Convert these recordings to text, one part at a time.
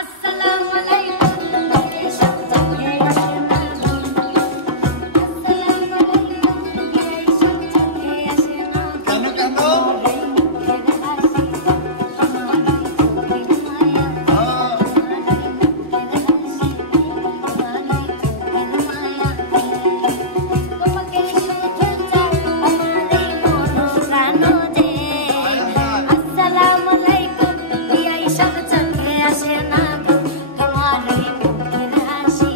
আসসালামু আলাইকুম কে সব জানে আসে না আসসালামু আলাইকুম কে সব জানে আসে না কেন কেন তোমাকে শুনতে চাই আমাদের মন প্রাণ যে আসসালামু আলাইকুম কে সব জানে আসে না তোমার মুখের হাসি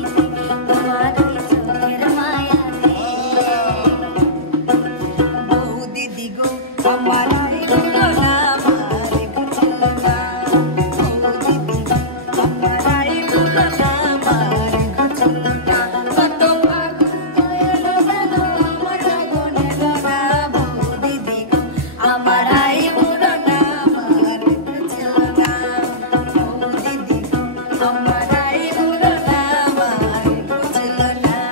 তোমার চোখের মায়া বহু দিদি গো আমার আইগুলো না মারে কুচুলা বহু দিদি আমার আইগুলো না মারে কুচুলা কত আগুলো গেল আমার আগুনে গলা বহু দিদি গো আমার আইগুলো না মারে কুচুলা বহু দিদি গো আমার আইগুলো না মারে কুচুলা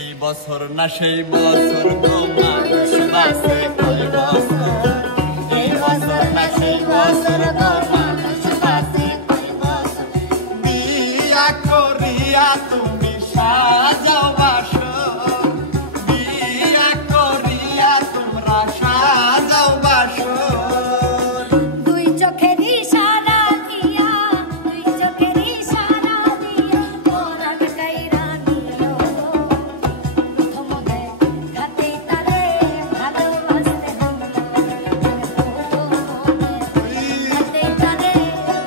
এই বছর না সেই বছর গো মানুষ বাঁচে কয় বছর এই বছর না সেই বছর গো মানুষ বাঁচে কয় বছর বিয়া করিয়া তুমি সাজাও বাসর বিয়া করিয়া তোমরা সাজাও বাসর দুই চোখের ইশারা দিয়া দুই চোখের ইশারা দিয়া ওরা কাইরা নিও প্রথম দেখাতে তারে ভালোবাসতে দেখাতে তারে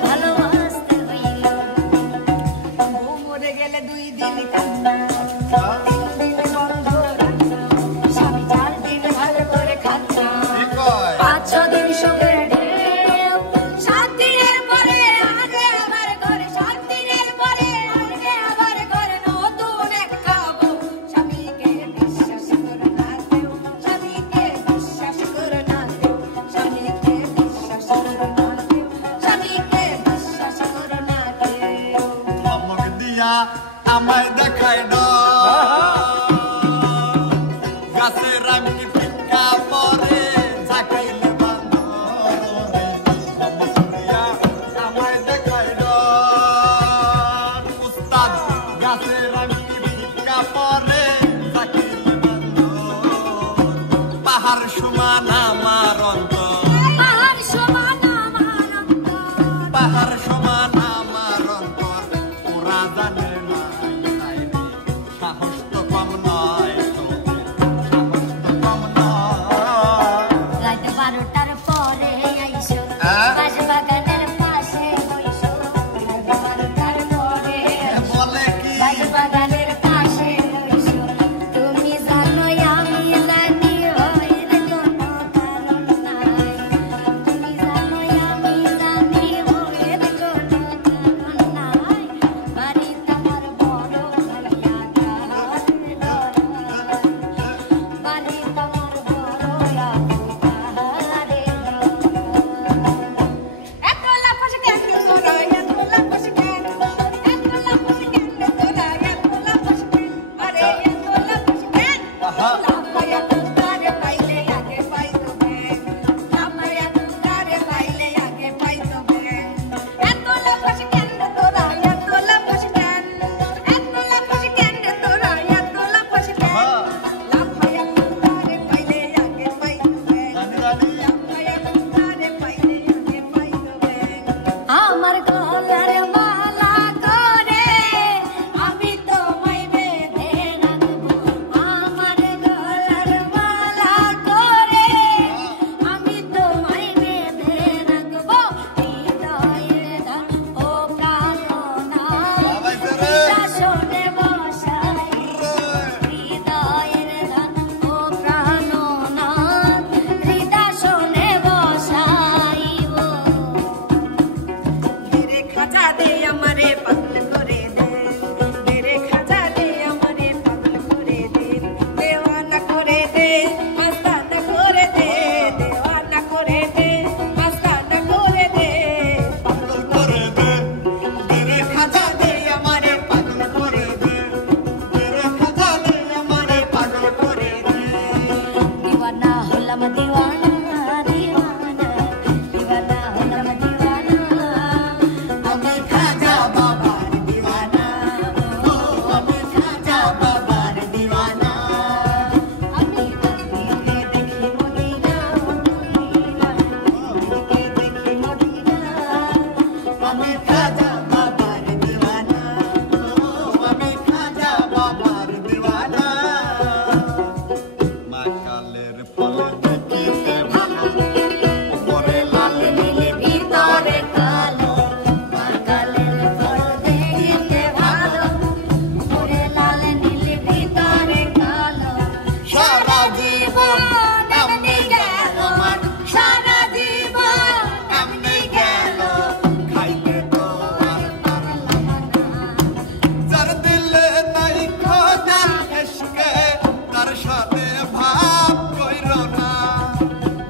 ভালোবাসতে হইল বউ মরে গেলে 2 দিন কান্না 3 দিন বন্ধ রান্না স্বামী 4 দিন ভালো করে খাচ্ছা কি কয় 5-6 দিন সুখের ঢেউ 7 দিনের পরে আগে আবার ঘরে 7 দিনের পরে আগে আবার ঘরে নতুন এক খাবো স্বামীকে বিশ্বাস করো না কেউ স্বামীকে বিশ্বাস করো না কেউ স্বামীকে বিশ্বাস করো না কেউ স্বামীকে বিশ্বাস করো না কেউ ধমক দিয়া আমায় দেখায় ডর গাছের আমি টিকা পরে ঝাঁকাইলে বান্দরে ধমক দিয়া আমায় দেখায় ডর উস্তাদ গাছের আমি টিকা পরে ঝাঁকাইলে বান্দর পাহাড় সমান আমার অন্তর পাহাড় সমান আমার অন্তর পাহাড় সমান আমার অন্তর ওরা জানে না তাইলে সাহস তো কম নয় সাহস তো কম নয় রাত 12টার পরে আইসো হ্যাঁ? বাঁশবাগানের পাশে বইসো রাত 12টার পরে বলে কি বাঁশবাগানের পাশে বইসো তুমি জানো আমি জানি এর কোনো কারণ নাই তুমি জানো আমি জানি এর কোনো আমি খাজা বাবার দিওয়ানা আমি খাজা বাবার দিওয়ানা মাকালের ফল দেখিতে ভালো উপরে লাল নীল ভিতরে কালো মাকালের ফল দেখিতে ভালো উপরে লাল নীল ভিতরে কালো সারা জীবন এমনি গেল আমার সারা জীবন এমনি গেল খাইতে তো আর পারলাম না যার দিলে নাই খোদা এসকে তার সাথে ভাব কইর না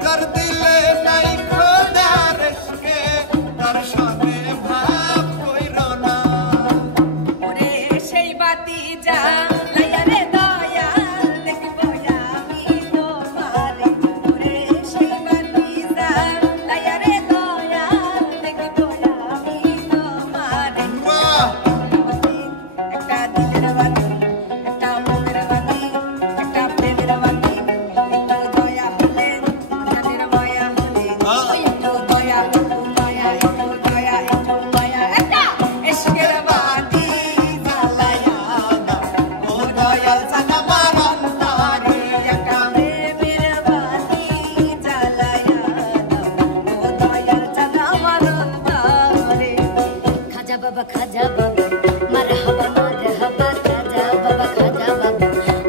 যার দিলে নাই খোদা এসকে তার সাথে ভাব কইর না ওরে সেই বাতি যা লাইয়া রে দয়া দেখব আমি তোমারে ওরে সেই বাতি যা লাইয়া রে দয়া দেখব আমি তোমারে বাহ একটা দিলের বাতি একটা মনের বাতি একটা প্রেমের বাতি একটু দয়া হলে জানের মায়া হলে ওই একটু দয়া একটু মায়া একটু দয়া একটু মায়া একটা ইশকের বাতি জ্বালায়া দাও ও দয়াল সানামার অন্তরে একটা প্রেমের বাতি জ্বালায়া দাও ও দয়াল সানামার অন্তরে খাজা বাবা মারহাবা মারহাবা খাজা বাবা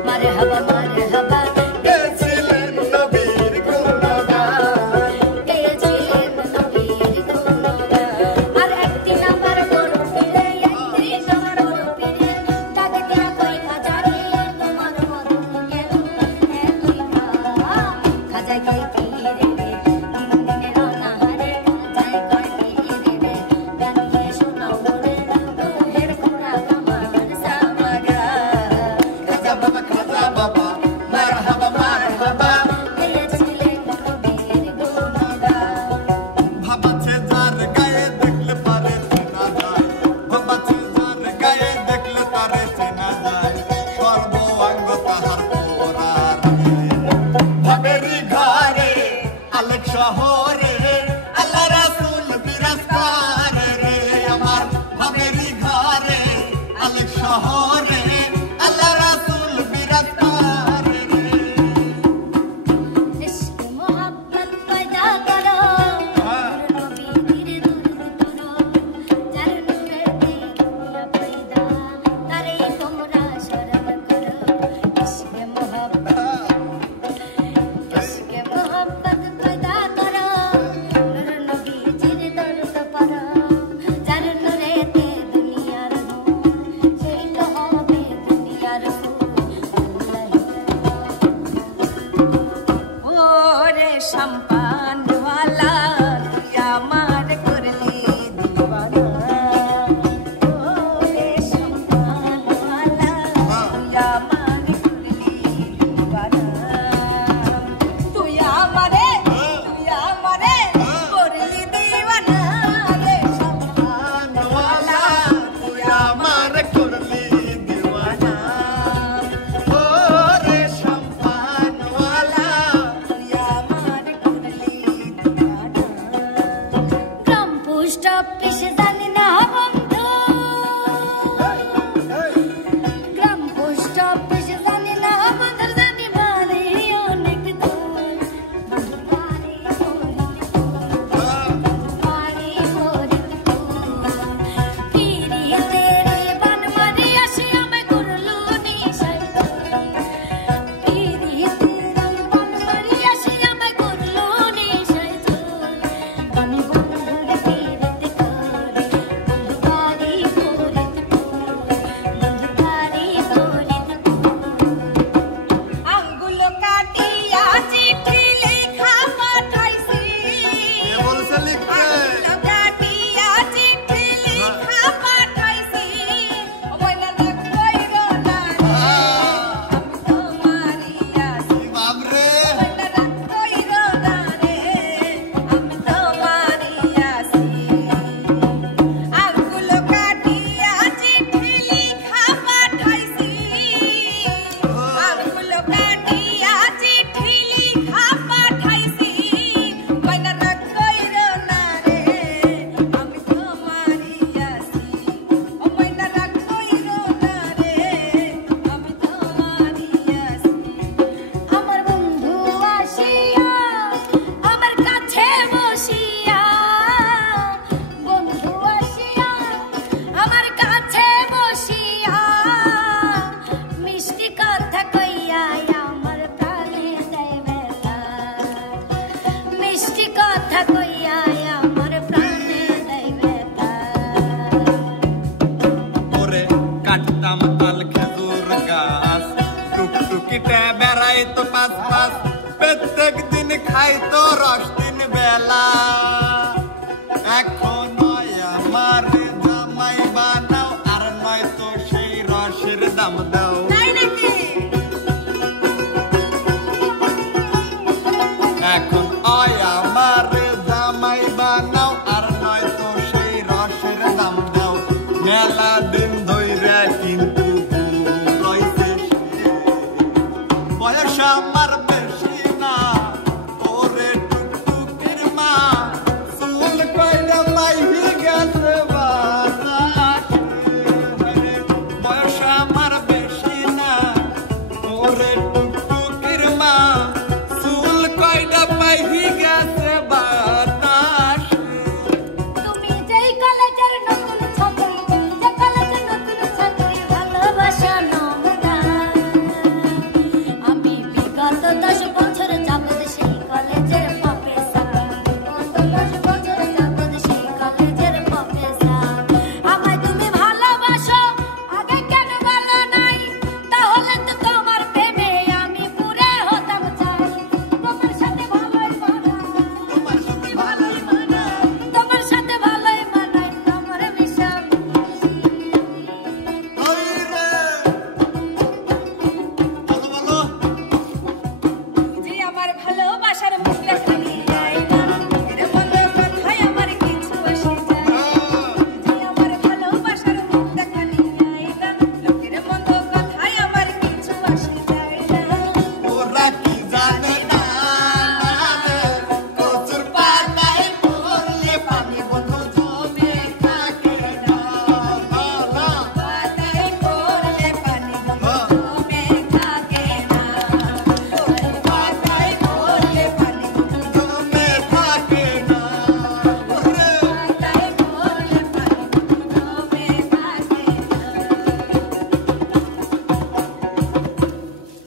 মারহাবা গেছিলেন নবীর গুণগান গেয়েছিলেন নবীর গুণগান আর একদিন আমার মন ফিরে একদিন আমার মন ফিরে তাকে দিয়া কই খাজা রে তোমার মরণ গেল তুই খাজা কই কি রে তিন দিনের অনাহারে খাজায় কই কি রে গান গিয়ে শোনাও রে তো পাঁচ পাঁচ প্রত্যেক দিন খাই তো রস তিন বেলা এখন আমার জামাই বানাও আর নয় তো সেই রসের দাম দাও তাই নাকি এখন আমার জামাই বানাও আর নয় তো সেই রসের দাম দাও মেলা দিন